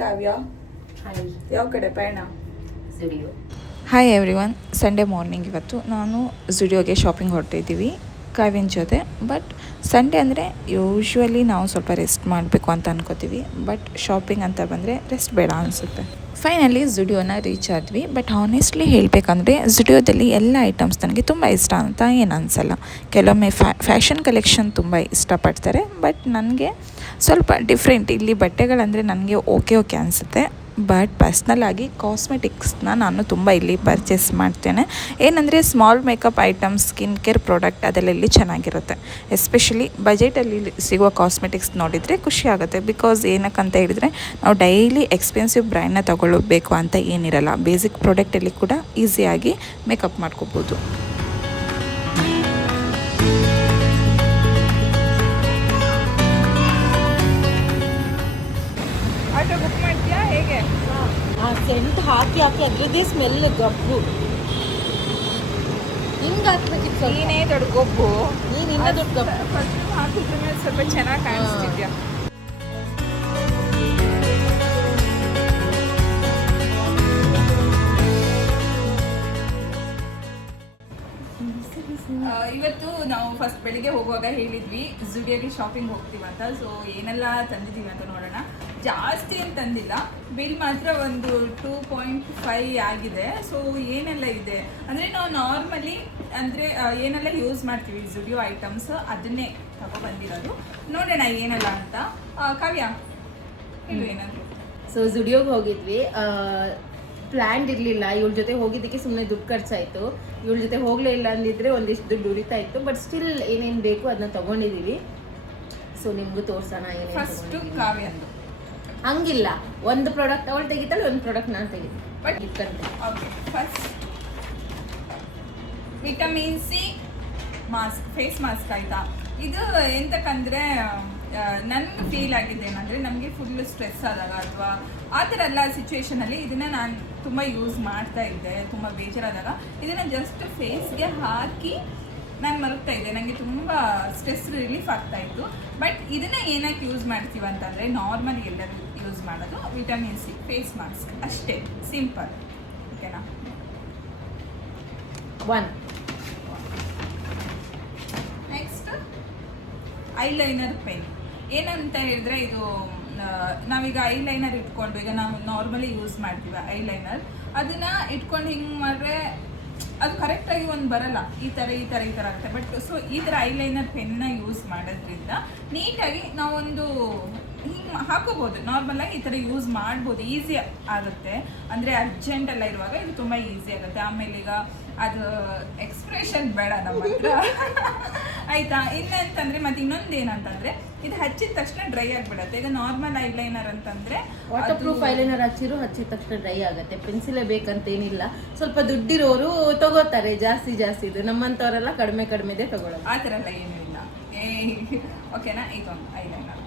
ಕಾವ್ಯ ಯಾವ ಕಡೆ ಪಯಣ? Zudio. Hi every one, Sunday morning ಇವತ್ತು ನಾನು ಜುಡಿಯೋಗೆ ಶಾಪಿಂಗ್ ಹೊರಟಿದ್ದೀವಿ ಕಾವ್ಯನ ಜೊತೆ. ಬಟ್ ಸಂಡೇ ಅಂದರೆ ಯೂಶ್ವಲಿ ನಾವು ಸ್ವಲ್ಪ ರೆಸ್ಟ್ ಮಾಡಬೇಕು ಅಂತ ಅನ್ಕೋತೀವಿ. ಬಟ್ ಶಾಪಿಂಗ್ ಅಂತ ಬಂದರೆ ರೆಸ್ಟ್ ಬೇಡ ಅನಿಸುತ್ತೆ. ಫೈನಲಿ ಜುಡಿಯೋನ ರೀಚ್ ಆದ್ವಿ. ಬಟ್ ಹಾನೆಸ್ಟ್ಲಿ ಹೇಳಬೇಕಂದ್ರೆ ಜುಡಿಯೋದಲ್ಲಿ ಎಲ್ಲ ಐಟಮ್ಸ್ ನನಗೆ ತುಂಬ ಇಷ್ಟ ಅಂತ ಏನು ಅನಿಸಲ್ಲ. ಕೆಲವೊಮ್ಮೆ ಫ್ಯಾಷನ್ ಕಲೆಕ್ಷನ್ ತುಂಬ ಇಷ್ಟಪಡ್ತಾರೆ. ಬಟ್ ನನಗೆ ಸ್ವಲ್ಪ ಡಿಫ್ರೆಂಟ್ ಇಲ್ಲಿ ಬಟ್ಟೆಗಳಂದರೆ ನನಗೆ ಓಕೆ ಅನಿಸುತ್ತೆ. ಬಟ್ ಪರ್ಸ್ನಲಾಗಿ ಕಾಸ್ಮೆಟಿಕ್ಸ್ನ ನಾನು ತುಂಬ ಇಲ್ಲಿ ಪರ್ಚೇಸ್ ಮಾಡ್ತೇನೆ. ಏನಂದರೆ small makeup items, skin care product ಅದೆಲ್ಲ ಇಲ್ಲಿ ಚೆನ್ನಾಗಿರುತ್ತೆ. ಎಸ್ಪೆಷಲಿ ಬಜೆಟಲ್ಲಿ ಸಿಗುವ ಕಾಸ್ಮೆಟಿಕ್ಸ್ ನೋಡಿದರೆ ಖುಷಿ ಆಗುತ್ತೆ. ಬಿಕಾಸ್ ಏನಕ್ಕಂತ ಹೇಳಿದರೆ ನಾವು ಡೈಲಿ ಎಕ್ಸ್ಪೆನ್ಸಿವ್ ಬ್ರ್ಯಾಂಡ್ನ ತಗೊಳ್ಬೇಕು ಅಂತ ಏನಿರಲ್ಲ. ಬೇಸಿಕ್ ಪ್ರಾಡಕ್ಟಲ್ಲಿ ಕೂಡ ಈಸಿಯಾಗಿ ಮೇಕಪ್ ಮಾಡ್ಕೋಬೋದು. ಆಟೋ ಬುಕ್ ಮಾಡ್ತೀಯಾ ಹೇಗೆ? ಸೆಂಟ್ ಹಾಕಿ ಅದ್ರದ್ದೇ ಸ್ಮೆಲ್ ಗಬ್ಬು. ಹಿಂಗೆ ಹಾಕ್ಬೇಕಿತ್ತು. ನೀನೇ ದೊಡ್ಡ ಗೊಬ್ಬು. ನೀನು ಇನ್ನೂ ದೊಡ್ಡ ಗಬ್ಬು. ಫಸ್ಟ್ ಹಾಕಿದ್ರ ಮೇಲೆ ಸ್ವಲ್ಪ ಚೆನ್ನಾಗಿ ಕಾಣಿಸ್ತಿದ್ಯಾ? ಇವತ್ತು ನಾವು ಫಸ್ಟ್ ಬೆಳಿಗ್ಗೆ ಹೋಗುವಾಗ ಹೇಳಿದ್ವಿ ಜುಡಿಯೋಗೆ ಶಾಪಿಂಗ್ ಹೋಗ್ತೀವಂತ. ಸೊ ಏನೆಲ್ಲ ತಂದಿದ್ದೀವಿ ಅಂತ ನೋಡೋಣ. ಜಾಸ್ತಿ ಏನು ತಂದಿಲ್ಲ, ಬಿಲ್ ಮಾತ್ರ ಒಂದು 2.5 ಆಗಿದೆ. ಸೊ ಏನೆಲ್ಲ ಇದೆ ಅಂದರೆ ನಾವು ನಾರ್ಮಲಿ ಅಂದರೆ ಏನೆಲ್ಲ ಯೂಸ್ ಮಾಡ್ತೀವಿ ಜುಡಿಯೋ ಐಟಮ್ಸ್ ಅದನ್ನೇ ತಗೊಬಂದಿರೋದು. ನೋಡೋಣ ಏನೆಲ್ಲ ಅಂತ. ಕಾವ್ಯ ಹೇಳು ಏನಾದರೂ. ಸೊ ಜುಡಿಯೋಗೆ ಹೋಗಿದ್ವಿ. ಪ್ಲ್ಯಾನ್ ಇರಲಿಲ್ಲ. ಇವಳ ಜೊತೆ ಹೋಗಿದ್ದಕ್ಕೆ ಸುಮ್ಮನೆ ದುಡ್ಡು ಖರ್ಚಾಯಿತು. ಇವಳ ಜೊತೆ ಹೋಗಲೇ ಇಲ್ಲ ಅಂದಿದ್ರೆ ಒಂದಿಷ್ಟು ದುಡ್ಡು ಉಳಿತಾ ಇತ್ತು. ಬಟ್ ಸ್ಟಿಲ್ ಏನೇನು ಬೇಕು ಅದನ್ನ ತೊಗೊಂಡಿದ್ದೀವಿ. ಸೊ ನಿಮಗೂ ತೋರ್ಸೋಣ ಏನೇನು. ಫಸ್ಟು ಕಾವ್ಯ ಹಂಗಿಲ್ಲ, ಒಂದು ಪ್ರಾಡಕ್ಟ್ ಅವಳು ತೆಗಿತಾಳೆ, ಒಂದು ಪ್ರಾಡಕ್ಟ್ ನಾನು ತೆಗಿತೀನಿ. ಬಟ್ ಇಟ್ಕಂತೆ. Okay, first vitamin C mask, face mask ಆಯಿತಾ. ಇದು ಎಂತಕ್ಕಂದರೆ ನನಗೆ ಫೀಲ್ ಆಗಿದೆ ಏನಂದರೆ ನಮಗೆ ಫುಲ್ ಸ್ಟ್ರೆಸ್ ಆದಾಗ ಅಥವಾ ಆ ಥರ ಎಲ್ಲ ಸಿಚುವೇಷನಲ್ಲಿ ಇದನ್ನು ನಾನು ತುಂಬ ಯೂಸ್ ಮಾಡ್ತಾ ಇದ್ದೆ. ತುಂಬ ಬೇಜಾರಾದಾಗ ಇದನ್ನು ಜಸ್ಟ್ ಫೇಸ್ಗೆ ಹಾಕಿ ನಾನು ಮರುಗ್ತಾ ಇದ್ದೆ. ನನಗೆ ತುಂಬ ಸ್ಟ್ರೆಸ್ ರಿಲೀಫ್ ಆಗ್ತಾಯಿತ್ತು. ಬಟ್ ಇದನ್ನು ಏನಕ್ಕೆ ಯೂಸ್ ಮಾಡ್ತೀವಿ ಅಂತಂದರೆ ನಾರ್ಮಲಿ ಎಲ್ಲರೂ ಯೂಸ್ ಮಾಡೋದು ವಿಟಮಿನ್ ಸಿ ಫೇಸ್ ಮಾಸ್ಕ್ ಅಷ್ಟೇ, ಸಿಂಪಲ್. ಓಕೆನಾ? Next eyeliner pen. ಏನಂತ ಹೇಳಿದ್ರೆ ಇದು ನಾವೀಗ ಐಲೈನರ್ ಇಟ್ಕೊಂಡು, ಈಗ ನಾವು ನಾರ್ಮಲಿ ಯೂಸ್ ಮಾಡ್ತೀವಿ ಐಲೈನರ್, ಅದನ್ನು ಇಟ್ಕೊಂಡು ಹಿಂಗೆ ಮಾಡಿದ್ರೆ ಅದು ಕರೆಕ್ಟಾಗಿ ಒಂದು ಬರಲ್ಲ. ಈ ಥರ ಆಗುತ್ತೆ. ಬಟ್ ಸೊ ಈ ಥರ ಐಲೈನರ್ ಪೆನ್ನ ಯೂಸ್ ಮಾಡೋದ್ರಿಂದ ನೀಟಾಗಿ ನಾವೊಂದು ಹಿಂಗೆ ಹಾಕೋಬೋದು. ನಾರ್ಮಲಾಗಿ ಈ ಥರ ಯೂಸ್ ಮಾಡ್ಬೋದು, ಈಸಿ ಆಗುತ್ತೆ. ಅಂದರೆ ಅರ್ಜೆಂಟೆಲ್ಲ ಇರುವಾಗ ಇದು ತುಂಬ ಈಸಿ ಆಗುತ್ತೆ. ಆಮೇಲೆ ಈಗ ಅದು ಎಕ್ಸ್ಪ್ರೆಷನ್ ಬೇಡ ನಮ್ಮ ಹತ್ರ ಆಯಿತಾ. ಇನ್ನಂತಂದರೆ ಮತ್ತು ಇನ್ನೊಂದು ಏನಂತಂದರೆ ಇದು ಹಚ್ಚಿದ ತಕ್ಷಣ ಡ್ರೈ ಆಗಿಬಿಡುತ್ತೆ. ಈಗ ನಾರ್ಮಲ್ ಐಲೈನರ್ ಅಂತಂದರೆ ವಾಟರ್ ಪ್ರೂಫ್ ಐಲೈನರ್ ಹಚ್ಚಿದ್ರು ಹಚ್ಚಿದ ತಕ್ಷಣ ಡ್ರೈ ಆಗುತ್ತೆ. ಪೆನ್ಸಿಲೇ ಬೇಕಂತೇನಿಲ್ಲ. ಸ್ವಲ್ಪ ದುಡ್ಡಿರೋರು ತಗೋತಾರೆ ಜಾಸ್ತಿ. ಇದು ನಮ್ಮಂಥವರೆಲ್ಲ ಕಡಿಮೆದೇ ತಗೊಳ್ಳೋದು. ಆ ಥರ ಎಲ್ಲ ಏನೂ ಇಲ್ಲ. ಓಕೆನಾ? ಇದೊಂದು ಐಲೈನರ್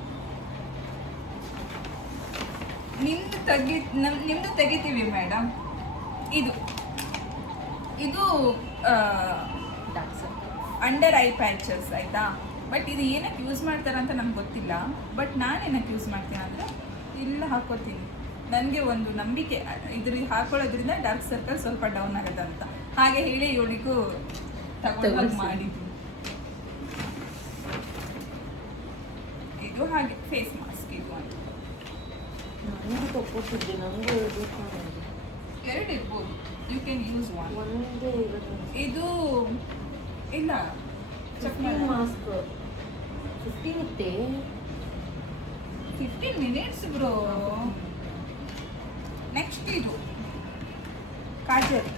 ನಿಮ್ಮದು ತೆಗಿತೀವಿ ಮೇಡಮ್. ಇದು ಅಂಡರ್ ಐ ಪ್ಯಾಚಸ್ ಆಯಿತಾ. ಬಟ್ ಇದು ಏನಕ್ಕೆ ಯೂಸ್ ಮಾಡ್ತಾರೆ ಅಂತ ನಮ್ಗೆ ಗೊತ್ತಿಲ್ಲ. ಬಟ್ ನಾನು ಏನಕ್ಕೆ ಯೂಸ್ ಮಾಡ್ತೀನಿ ಅಂದರೆ ಇಲ್ಲ ಹಾಕೋತೀನಿ. ನನಗೆ ಒಂದು ನಂಬಿಕೆ ಹಾಕೊಳ್ಳೋದ್ರಿಂದ ಡಾರ್ಕ್ ಸರ್ಕಲ್ ಸ್ವಲ್ಪ ಡೌನ್ ಆಗುತ್ತೆ ಅಂತ. ಹಾಗೆ ಹೇಳಿ ಇವಳಿಗೂ ತಗೊಂಡು ಮಾಡಿದ್ದೀನಿ. ಇದು ಹಾಗೆ ಫೇಸ್ ಮಾಸ್ಕ್. ಇದು ಅಂತ ಎರಡು ಇರ್ಬೋದು. You can use one. ಇದು ಇಲ್ಲ ಮಾಸ್ಕ್ 15 ಮಿನಿಟ್ಸ್ ಬ್ರೋ. ನೆಕ್ಸ್ಟ್ ಇದು ಕಾಜಲ್.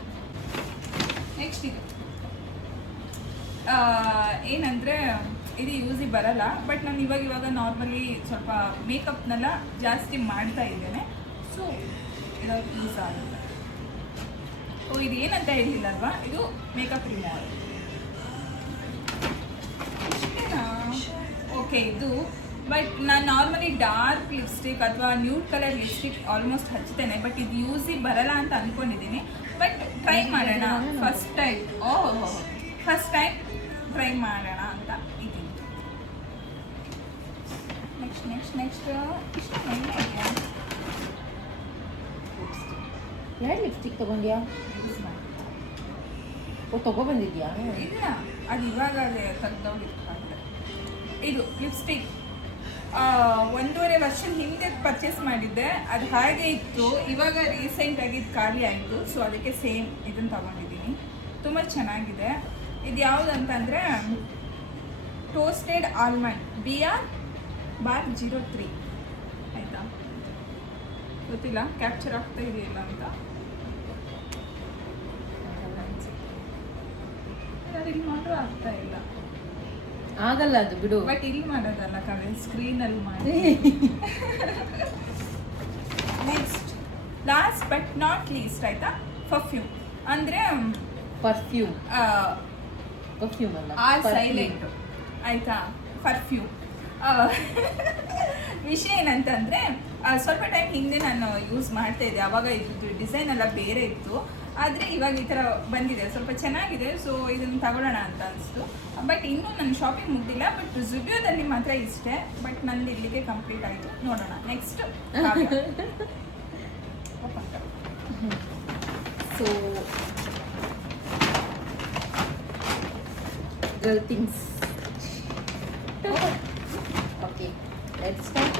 ನೆಕ್ಸ್ಟ್ ಇದು ಏನಂದರೆ ಇದು ಯೂಸಿಗೆ ಬರಲ್ಲ. ಬಟ್ ನಾನು ಇವಾಗ ನಾರ್ಮಲಿ ಸ್ವಲ್ಪ ಮೇಕಪ್ನೆಲ್ಲ ಜಾಸ್ತಿ ಮಾಡ್ತಾ ಇದ್ದೇನೆ. ಸೊ ಇದು ಯೂಸ್ ಆಗುತ್ತೆ. ಸೊ ಇದು ಏನಂತ ಹೇಳಿಲ್ಲ ಅಲ್ವಾ, ಇದು ಮೇಕಪ್ ರಿಮೂವರ್. ಓಕೆ, ಇದು ಬಟ್ ನಾನು ನಾರ್ಮಲಿ ಡಾರ್ಕ್ ಲಿಪ್ಸ್ಟಿಕ್ ಅಥವಾ ನ್ಯೂಡ್ ಕಲರ್ ಲಿಪ್ಸ್ಟಿಕ್ ಆಲ್ಮೋಸ್ಟ್ ಹಚ್ತೇನೆ. ಬಟ್ ಇದು ಯೂಸಿಗೆ ಬರಲ್ಲ ಅಂತ ಅಂದ್ಕೊಂಡಿದ್ದೀನಿ. ಬಟ್ ಟ್ರೈ ಮಾಡೋಣ. ಫಸ್ಟ್ ಟೈಮ್ ಟ್ರೈ ಮಾಡೋಣ ಅಂತ ಇದ್ದೀನಿ. ನೆಕ್ಸ್ಟ್ ಇಷ್ಟ ಇದೆಯಾ? ಎರಡು ಲಿಪ್ಸ್ಟಿಕ್ ತೊಗೊಂಡ್ಯಾ? ಯೂಸ್ ಮಾಡಿ. ಓ ತೊಗೊಬಂದಿದ್ಯಾ? ಇಲ್ಲ, ಅದು ಇವಾಗ ತೆಗ್ದೋಗಿತ್ತು. ಇದು ಲಿಪ್ಸ್ಟಿಕ್ 1.5 ವರ್ಷದ ಹಿಂದೆ ಪರ್ಚೇಸ್ ಮಾಡಿದ್ದೆ. ಅದು ಹಾಗೆ ಇತ್ತು, ಇವಾಗ ರೀಸೆಂಟಾಗಿ ಇದು ಖಾಲಿ ಆಯಿತು. ಸೊ ಅದಕ್ಕೆ ಸೇಮ್ ಇದನ್ನು ತೊಗೊಂಡಿದ್ದೀನಿ. ತುಂಬ ಚೆನ್ನಾಗಿದೆ. ಇದು ಯಾವುದಂತಂದರೆ ಟೋಸ್ಟೆಡ್ ಆಲ್ಮಂಡ್ BR-03 ಆಯಿತಾ? ಗೊತ್ತಿಲ್ಲ ಕ್ಯಾಪ್ಚರ್ ಆಗ್ತಾ ಇದೆಯಲ್ಲ ಅಂತ. ಇಲ್ಲಿ ಮಾತ್ರ ಆಗ್ತಾ ಇಲ್ಲ. ಆಗಲ್ಲ ಅದು ಬಿಡು. ಬಟ್ ಇಲ್ಲಿ ಮಾಡೋದಲ್ಲ ಕವೆ, ಸ್ಕ್ರೀನಲ್ಲಿ ಮಾಡಿ. Next last but not least ಆಯ್ತಾ, ಪರ್ಫ್ಯೂಮ್. ಅಂದರೆ ಪರ್ಫ್ಯೂಮ್ ಅಲ್ಲ, ಸೈಲೆಂಟ್ ಆಯ್ತಾ, ಪರ್ಫ್ಯೂಮ್. ವಿಷಯ ಏನಂತಂದರೆ ಸ್ವಲ್ಪ ಟೈಮ್ ಹಿಂದೆ ನಾನು ಯೂಸ್ ಮಾಡ್ತಾ ಇದ್ದೆ. ಆವಾಗ ಇದ್ದು ಡಿಸೈನ್ ಎಲ್ಲ ಬೇರೆ ಇತ್ತು, ಆದರೆ ಇವಾಗ ಈ ಥರ ಬಂದಿದೆ, ಸ್ವಲ್ಪ ಚೆನ್ನಾಗಿದೆ. ಸೊ ಇದನ್ನು ತಗೊಳ್ಳೋಣ ಅಂತ ಅನಿಸ್ತು. ಬಟ್ ಇನ್ನೂ ನನ್ನ ಶಾಪಿಂಗ್ ಮುಗ್ದಿಲ್ಲ. ಬಟ್ ಜುಡಿಯೋದಲ್ಲಿ ಮಾತ್ರ ಇಷ್ಟೇ. ಬಟ್ ನಂದು ಇಲ್ಲಿಗೆ ಕಂಪ್ಲೀಟ್ ಆಯಿತು. ನೋಡೋಣ next. So girl things. Okay, let's start.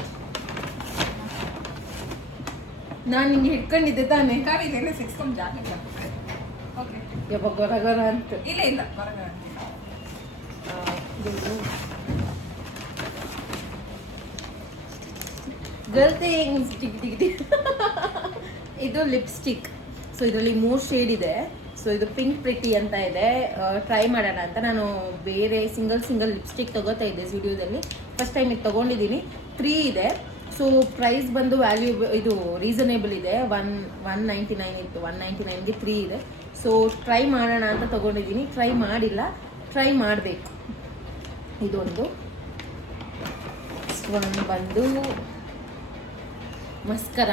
ನಾನು ನಿಂಗೆ ಹಿಡ್ಕೊಂಡಿದ್ದೆ ತಾನೇ? ಕಾವಿದೆಲ್ಲ ಸಿಕ್ಸ್ಕೊಂಡು ಜಾಗ. ಓಕೆ, ಯಾವಾಗ ಹೊರಗರ ಅಂತ. ಇಲ್ಲ ಇಲ್ಲ ಹೊರಗಡೆ. ಗರ್ಲ್ ಥಿಂಗ್ಸ್ ಇದು ಲಿಪ್ಸ್ಟಿಕ್. ಸೊ ಇದರಲ್ಲಿ 3 ಶೇಡ್ ಇದೆ. ಸೊ ಇದು ಪಿಂಕ್ ಪ್ರಿಟಿ ಅಂತ ಇದೆ. ಟ್ರೈ ಮಾಡೋಣ ಅಂತ ನಾನು ಬೇರೆ ಸಿಂಗಲ್ ಲಿಪ್ಸ್ಟಿಕ್ ತಗೋತಾ ಇದ್ದೆ ಸ್ಟುಡಿಯೋದಲ್ಲಿ. ಫಸ್ಟ್ ಟೈಮ್ ಇದು ತೊಗೊಂಡಿದ್ದೀನಿ. 3 ಇದೆ. ಸೊ ಪ್ರೈಸ್ ಬಂದು ವ್ಯಾಲ್ಯೂ ಇದು ರೀಸನೇಬಲ್ ಇದೆ. 199 ಇತ್ತು, 199ಗೆ 3 ಇದೆ. ಸೊ ಟ್ರೈ ಮಾಡೋಣ ಅಂತ ತೊಗೊಂಡಿದ್ದೀನಿ. ಟ್ರೈ ಮಾಡಿಲ್ಲ, ಟ್ರೈ ಮಾಡಬೇಕು. ಇದೊಂದು ಬಂದು ಮಸ್ಕರ.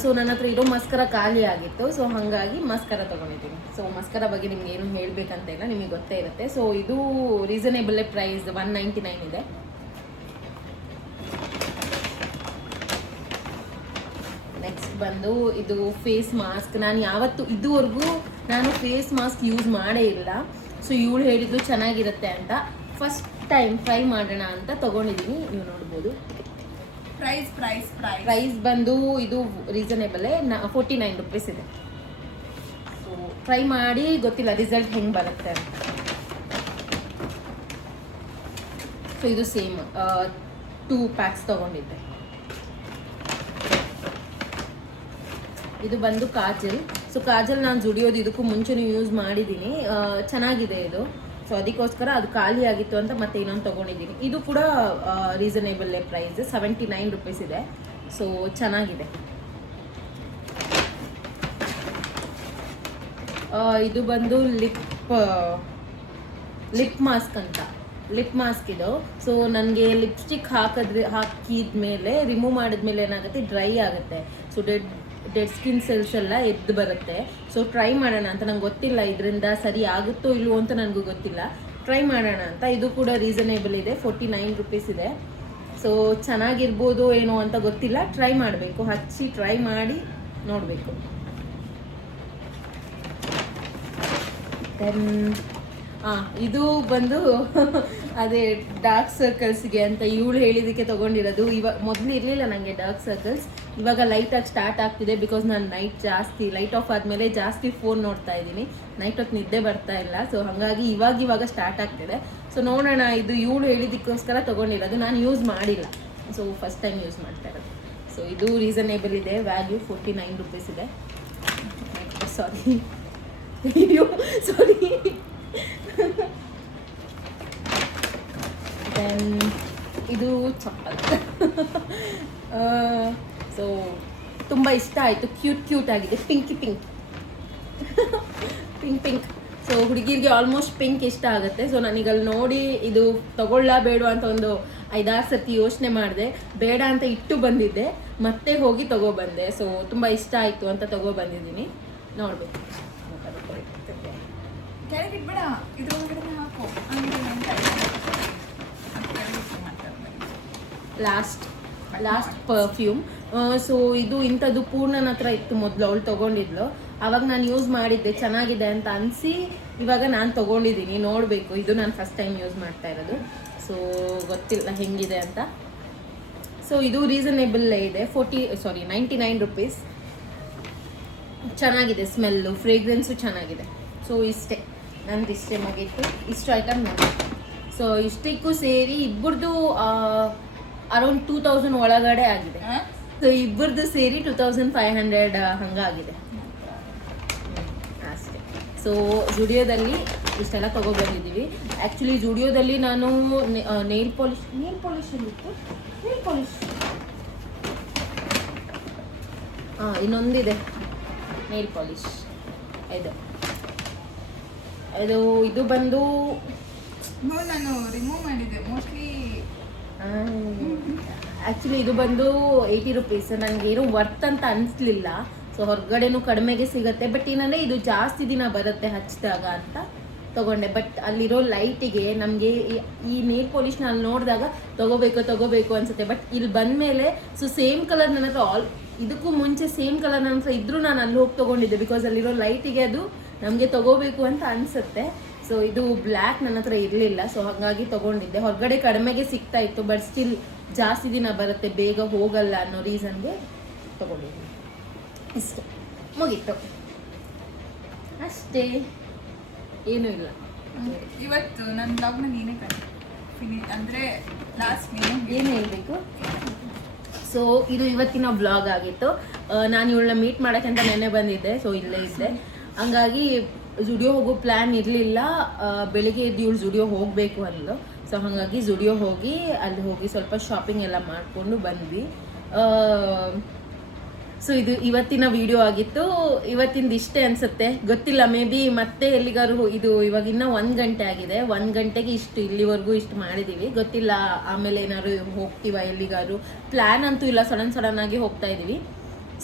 ಸೊ ನನ್ನ ಹತ್ರ ಇರೋ ಮಸ್ಕರ ಖಾಲಿ ಆಗಿತ್ತು. ಸೊ ಹಾಗಾಗಿ ಮಸ್ಕರ ತೊಗೊಂಡಿದ್ದೀನಿ. ಸೊ ಮಸ್ಕರ ಬಗ್ಗೆ ನಿಮ್ಗೆ ಏನು ಹೇಳಬೇಕಂತ ಇಲ್ಲ, ನಿಮಗೆ ಗೊತ್ತೇ ಇರುತ್ತೆ. ಸೊ ಇದು ರೀಸನೇಬಲ್ ಪ್ರೈಸ್ 199 ಇದೆ. ನೆಕ್ಸ್ಟ್ ಬಂದು ಇದು ಫೇಸ್ ಮಾಸ್ಕ್. ನಾನು ಯಾವತ್ತು ಇದುವರೆಗೂ ನಾನು ಫೇಸ್ ಮಾಸ್ಕ್ ಯೂಸ್ ಮಾಡೇ ಇಲ್ಲ. ಸೊ ಇವಳು ಹೇಳಿದ್ರು ಚೆನ್ನಾಗಿರುತ್ತೆ ಅಂತ. ಫಸ್ಟ್ ಟೈಮ್ ಟ್ರೈ ಮಾಡೋಣ ಅಂತ ತೊಗೊಂಡಿದ್ದೀನಿ. ನೀವು ನೋಡ್ಬೋದು. ಪ್ರೈಸ್ ಬಂದು ಇದು ರೀಸನೇಬಲ್ 49 ರುಪೀಸ್ ಇದೆ. ಸೊ ಟ್ರೈ ಮಾಡಿ ಗೊತ್ತಿಲ್ಲ ರಿಸಲ್ಟ್ ಹೆಂಗೆ ಬರುತ್ತೆ ಅಂತ. ಸೊ ಇದು ಸೇಮ್ 2 ಪ್ಯಾಕ್ಸ್ ತೊಗೊಂಡಿದ್ದೆ. ಇದು ಬಂದು ಕಾಜಲ್. ಸೊ ಕಾಜಲ್ ನಾನು ಜುಡಿಯೋದು ಇದಕ್ಕೂ ಮುಂಚೆನೂ ಯೂಸ್ ಮಾಡಿದ್ದೀನಿ. ಚೆನ್ನಾಗಿದೆ ಇದು. ಸೊ ಅದಕ್ಕೋಸ್ಕರ ಅದು ಖಾಲಿ ಆಗಿತ್ತು ಅಂತ ಮತ್ತೆ ಇನ್ನೊಂದು ತೊಗೊಂಡಿದ್ದೀನಿ. ಇದು ಕೂಡ ರೀಸನೇಬಲ್ ಪ್ರೈಸ್ 79 ರುಪೀಸ್ ಇದೆ. ಸೊ ಚೆನ್ನಾಗಿದೆ. ಇದು ಬಂದು ಲಿಪ್ ಮಾಸ್ಕ್ ಅಂತ. ಲಿಪ್ ಮಾಸ್ಕ್ ಇದು. ಸೊ ನನಗೆ ಲಿಪ್ಸ್ಟಿಕ್ ಹಾಕಿದ್ಮೇಲೆ ರಿಮೂವ್ ಮಾಡಿದ್ಮೇಲೆ ಏನಾಗುತ್ತೆ, ಡ್ರೈ ಆಗುತ್ತೆ. ಸೊ ಡೆಡ್ ಸ್ಕಿನ್ ಸೆಲ್ಸ್ ಎಲ್ಲ ಎದ್ದು ಬರುತ್ತೆ. ಸೊ ಟ್ರೈ ಮಾಡೋಣ ಅಂತ. ನಂಗೆ ಗೊತ್ತಿಲ್ಲ ಇದರಿಂದ ಸರಿ ಆಗುತ್ತೋ ಇಲ್ವೋ ಅಂತ ನನಗೂ ಗೊತ್ತಿಲ್ಲ. ಟ್ರೈ ಮಾಡೋಣ ಅಂತ. ಇದು ಕೂಡ ರೀಸನೇಬಲ್ ಇದೆ, 49 ರುಪೀಸ್ ಇದೆ. ಸೊ ಚೆನ್ನಾಗಿರ್ಬೋದು ಏನೋ ಅಂತ ಗೊತ್ತಿಲ್ಲ. ಟ್ರೈ ಮಾಡಬೇಕು, ಹಚ್ಚಿ ಟ್ರೈ ಮಾಡಿ ನೋಡಬೇಕು. ದೆನ್ ಇದು ಬಂದು ಅದೇ ಡಾರ್ಕ್ ಸರ್ಕಲ್ಸ್ಗೆ ಅಂತ ಇವಳು ಹೇಳಿದ್ದಕ್ಕೆ ತೊಗೊಂಡಿರೋದು. ಇವಾಗ ಮೊದಲು ಇರಲಿಲ್ಲ ನನಗೆ ಡಾರ್ಕ್ ಸರ್ಕಲ್ಸ್. ಇವಾಗ ಲೈಟಾಗಿ ಸ್ಟಾರ್ಟ್ ಆಗ್ತಿದೆ. ಬಿಕಾಸ್ ನಾನು ನೈಟ್ ಜಾಸ್ತಿ ಲೈಟ್ ಆಫ್ ಆದಮೇಲೆ ಜಾಸ್ತಿ ಫೋನ್ ನೋಡ್ತಾ ಇದ್ದೀನಿ. ನೈಟ್ ಹೊತ್ತು ನಿದ್ದೆ ಬರ್ತಾ ಇಲ್ಲ. ಸೊ ಹಾಗಾಗಿ ಇವಾಗ ಸ್ಟಾರ್ಟ್ ಆಗ್ತಿದೆ. ಸೊ ನೋಡೋಣ. ಇದು ಇವಳು ಹೇಳಿದ್ದಕ್ಕೋಸ್ಕರ ತೊಗೊಂಡಿರೋದು. ನಾನು ಯೂಸ್ ಮಾಡಿಲ್ಲ. ಸೊ ಫಸ್ಟ್ ಟೈಮ್ ಯೂಸ್ ಮಾಡ್ತಾ ಇರೋದು. ಸೊ ಇದು ರೀಸನೇಬಲ್ ಇದೆ. ವ್ಯಾಲ್ಯೂ 49 ರುಪೀಸ್ ಇದೆ. ಸಾರಿ ದೆನ್ ಇದು ಚಪ್ಪಲ್. ಸೊ ತುಂಬ ಇಷ್ಟ ಆಯಿತು. ಕ್ಯೂಟ್ ಆಗಿದೆ. ಪಿಂಕ್. ಸೊ ಹುಡುಗಿರಿಗೆ ಆಲ್ಮೋಸ್ಟ್ ಪಿಂಕ್ ಇಷ್ಟ ಆಗುತ್ತೆ. ಸೊ ನನಗಲ್ಲಿ ನೋಡಿ ಇದು ತಗೊಳ್ಳ ಬೇಡ ಅಂತ ಒಂದು 5-6 ಸರ್ತಿ ಯೋಚನೆ ಮಾಡಿದೆ. ಬೇಡ ಅಂತ ಇಟ್ಟು ಬಂದಿದ್ದೆ, ಮತ್ತೆ ಹೋಗಿ ತಗೊಬಂದೆ. ಸೊ ತುಂಬ ಇಷ್ಟ ಆಯಿತು ಅಂತ ತಗೊಬಂದಿದ್ದೀನಿ. ನೋಡಬೇಕು. ಕೆಳಗಿಟ್ಬೇಡ, ಇದ್ರ ಒಳಗಡೆ ಹಾಕು. Last last perfume. ಸೊ ಇದು ಇಂಥದ್ದು ಪೂರ್ಣನ ಹತ್ರ ಇತ್ತು ಮೊದಲು, ಅವಳು ತೊಗೊಂಡಿದ್ಲು. ಆವಾಗ ನಾನು ಯೂಸ್ ಮಾಡಿದ್ದೆ, ಚೆನ್ನಾಗಿದೆ ಅಂತ ಅನಿಸಿ ಇವಾಗ ನಾನು ತೊಗೊಂಡಿದ್ದೀನಿ. ನೋಡಬೇಕು, ಇದು ನಾನು ಫಸ್ಟ್ ಟೈಮ್ ಯೂಸ್ ಮಾಡ್ತಾ ಇರೋದು, ಸೊ ಗೊತ್ತಿಲ್ಲ ಹೆಂಗಿದೆ ಅಂತ. ಸೊ ಇದು ರೀಸನೇಬಲ್ ಇದೆ, 99 ರುಪೀಸ್. ಚೆನ್ನಾಗಿದೆ, ಸ್ಮೆಲ್ಲು, ಫ್ರೇಗ್ರೆನ್ಸು ಚೆನ್ನಾಗಿದೆ. ಸೊ ಇಷ್ಟೇ ನಂದು, ಇಷ್ಟೇ ಮುಗೀತು, ಇಷ್ಟು ಐಟಮ್ ನಾನು. ಸೊ ಇಷ್ಟಕ್ಕೂ ಸೇರಿ ಇಬ್ಬರದು ಅರೌಂಡ್ 2000 ಒಳಗಡೆ ಆಗಿದೆ. ಸೊ ಇಬ್ಬರದು ಸೇರಿ 2500 ಹಂಗಾಗಿದೆ ಅಷ್ಟೇ. ಸೊ ಜುಡಿಯೋದಲ್ಲಿ ಇಷ್ಟೆಲ್ಲ ತೊಗೊಬಂದಿದ್ದೀವಿ. ಆ್ಯಕ್ಚುಲಿ ಜುಡಿಯೋದಲ್ಲಿ ನಾನು ನೇಲ್ ಪಾಲಿಶ್ ಎಲ್ಲಿತ್ತು, ನೇಲ್ ಪಾಲಿಶ್ ಇನ್ನೊಂದಿದೆ ನೇಲ್ ಪಾಲಿಶ್. ಇದು ಬಂದು ನಾನು ರಿಮೂವ್ ಮಾಡಿದ್ದೆ ಮೋಸ್ಟ್ಲಿ. ಆ್ಯಕ್ಚುಲಿ ಇದು ಬಂದು 80 ರುಪೀಸ್. ನನಗೇನು ವರ್ತ್ ಅಂತ ಅನಿಸ್ಲಿಲ್ಲ. ಸೊ ಹೊರಗಡೆನೂ ಕಡಿಮೆಗೆ ಸಿಗುತ್ತೆ, ಬಟ್ ಏನಂದರೆ ಇದು ಜಾಸ್ತಿ ದಿನ ಬರುತ್ತೆ ಹಚ್ಚಿದಾಗ ಅಂತ ತೊಗೊಂಡೆ. ಬಟ್ ಅಲ್ಲಿರೋ ಲೈಟಿಗೆ ನಮಗೆ ಈ ನೇಲ್ ಪಾಲಿಶ್ನ ಅಲ್ಲಿ ನೋಡಿದಾಗ ತೊಗೋಬೇಕು ಅನಿಸುತ್ತೆ. ಬಟ್ ಇಲ್ಲಿ ಬಂದಮೇಲೆ ಸೊ ಸೇಮ್ ಕಲರ್ ನನ್ನ ಹತ್ರ ಇದಕ್ಕೂ ಮುಂಚೆ ಸೇಮ್ ಕಲರ್ ನನ್ನ ಹತ್ರ ಇದ್ದರೂ ನಾನು ಅಲ್ಲಿ ಹೋಗಿ ತೊಗೊಂಡಿದ್ದೆ, ಬಿಕಾಸ್ ಅಲ್ಲಿರೋ ಲೈಟಿಗೆ ಅದು ನಮಗೆ ತೊಗೋಬೇಕು ಅಂತ ಅನಿಸುತ್ತೆ. ಸೊ ಇದು ಬ್ಲ್ಯಾಕ್ ನನ್ನ ಹತ್ರ ಇರಲಿಲ್ಲ, ಸೊ ಹಾಗಾಗಿ ತೊಗೊಂಡಿದ್ದೆ. ಹೊರಗಡೆ ಕಡಿಮೆಗೆ ಸಿಗ್ತಾ ಇತ್ತು, ಬಟ್ ಸ್ಟಿಲ್ ಜಾಸ್ತಿ ದಿನ ಬರುತ್ತೆ, ಬೇಗ ಹೋಗಲ್ಲ ಅನ್ನೋ ರೀಸನ್ಗೆ ತೊಗೊಂಡಿದ್ದೀನಿ. ಇಷ್ಟೇ, ಮುಗೀತು ಅಷ್ಟೇ, ಏನೂ ಇಲ್ಲ. ಇವತ್ತು ನನ್ನ ಬ್ಲಾಗ್ನ ನೀನೇ ಅಂದರೆ ಲಾಸ್ಟ್ ಏನು ಹೇಳಬೇಕು. ಸೊ ಇದು ಇವತ್ತಿನ ಬ್ಲಾಗ್ ಆಗಿತ್ತು. ನಾನು ಇವಳನ್ನ ಮೀಟ್ ಮಾಡೋಕ್ಕಂತ ನೆನ್ನೆ ಬಂದಿದ್ದೆ, ಸೊ ಇಲ್ಲೇ ಇದ್ದೆ. ಹಂಗಾಗಿ ಜುಡಿಯೋ ಹೋಗೋ ಪ್ಲ್ಯಾನ್ ಇರಲಿಲ್ಲ. ಬೆಳಿಗ್ಗೆ ಎದ್ದು ಇವಳು ಜುಡಿಯೋ ಹೋಗಬೇಕು ಅಂದ್ಲು. ಸೊ ಹಾಗಾಗಿ ಜುಡಿಯೋ ಹೋಗಿ ಅಲ್ಲಿ ಹೋಗಿ ಸ್ವಲ್ಪ ಶಾಪಿಂಗ್ ಎಲ್ಲ ಮಾಡಿಕೊಂಡು ಬಂದ್ವಿ. ಸೊ ಇದು ಇವತ್ತಿನ ವಿಡಿಯೋ ಆಗಿತ್ತು. ಇವತ್ತಿಂದ ಇಷ್ಟೇ ಅನಿಸುತ್ತೆ, ಗೊತ್ತಿಲ್ಲ, ಮೇ ಬಿ ಮತ್ತೆ ಎಲ್ಲಿಗಾರು ಇದು ಇವಾಗ ಇನ್ನೂ 1 ಗಂಟೆ ಆಗಿದೆ. 1 ಗಂಟೆಗೆ ಇಲ್ಲಿವರೆಗೂ ಇಷ್ಟು ಮಾಡಿದ್ದೀವಿ, ಗೊತ್ತಿಲ್ಲ ಆಮೇಲೆ ಏನಾದ್ರು ಹೋಗ್ತೀವ ಎಲ್ಲಿಗಾರು. ಪ್ಲ್ಯಾನ್ ಅಂತೂ ಇಲ್ಲ, ಸಡನ್ ಆಗಿ ಹೋಗ್ತಾ ಇದ್ದೀವಿ.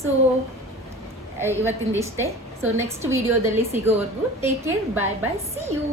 ಸೊ ಇವತ್ತಿಂದ ಇಷ್ಟೇ. ಸೊ ನೆಕ್ಸ್ಟ್ ವಿಡಿಯೋದಲ್ಲಿ ಸಿಗೋವರೆಗೂ take care, bye, see you.